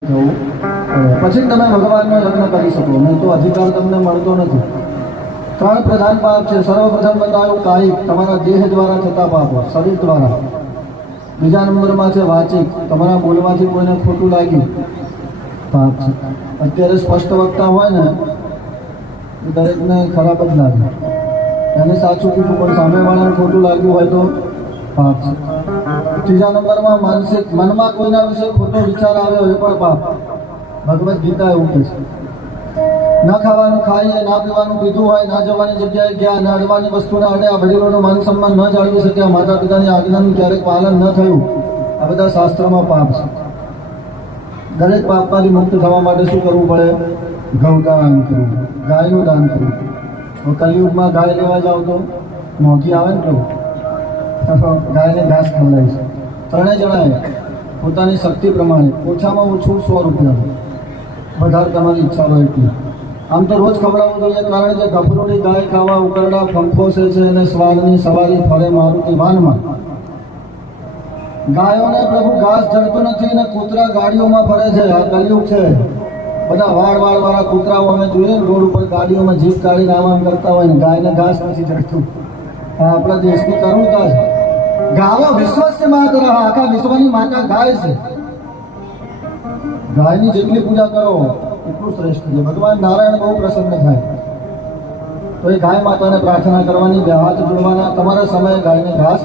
પછી તમે ભગવાનનો લગ્ન કરી શકો, નહીં તો અધિકાર તમને મળતો નથી. ત્રણ પ્રધાન પાપ છે. સર્વપ્રથમ બતાવ્યું કાયિક, તમારા દેહ દ્વારા થતા પાપો, શરીર દ્વારા. બીજા નંબરમાં છે વાચિક, તમારા બોલવાથી કોઈને ખોટું લાગ્યું, પાપ છે. અત્યારે સ્પષ્ટ વક્તા હોય ને એ દરેકને ખરાબ જ લાગે, એને સાચું કીધું પણ સામેવાળાને ખોટું લાગ્યું હોય તો પાપ છે. ત્રીજા નંબરમાં માનસિક, મનમાં કોઈના વિશે ખોટો વિચાર આવ્યો એ પણ પાપ. ભગવદ્ ગીતા એવું કહે છે. ન ખાવાનું ખાઈએ, ના પીવાનું પીધું હોય, ના જવાની જગ્યાએ ગયા, ના અડવાની વસ્તુને અડ્યા, વડીલોનું માન સન્માન ન જાળવી શક્યા, માતા પિતાની આજ્ઞાનું ક્યારેક પાલન ન થયું, આ બધા શાસ્ત્રમાં પાપ છે. દરેક પાપમાંથી મુક્ત થવા માટે શું કરવું પડે? ગૌદાન કરવું, ગાયનું દાન કરવું. કલયુગમાં ગાય લેવા જાવ તો મોંઘી આવે ને, ગાયને ઘાસ ખવડાવી છે. ત્રણેય જણાએ પોતાની શક્તિ પ્રમાણે ઓછામાં ઓછું 100 રૂપિયા, વધારે તમારી ઈચ્છા હોય એટલી. આમ તો રોજ ખવડાવવું જોઈએ, કારણ કે ગભરોની ગાય ખાવા ઉકરડા ફંફોસે છે અને સ્વાદની સવારી ફરે મારુતિ વાનમાં. ગાયોને પ્રભુ ઘાસ જડતું નથી અને કૂતરા ગાડીઓમાં ફરે છે. આ કલયુગ છે. બધા વાળવાળા કૂતરાઓ અમે જોઈએ ને રોડ ઉપર ગાડીઓમાં જીભ કાઢીને આમ કરતા હોય ને, ગાયને ઘાસ નથી જડતું. આ આપણા દેશની કરુણતા છે. ગાયો વિશ્વસ્ય માતા, આખા વિશ્વની માતા ગાય છે. ગાયની જેટલી પૂજા કરો એટલું શ્રેષ્ઠ છે. ભગવાન નારાયણ બહુ પ્રસન્ન થાય. તો એ ગાય માતાને પ્રાર્થના કરવાની, બે હાથ જોડવાના, તમારા સમયે ગાયને ઘાસ.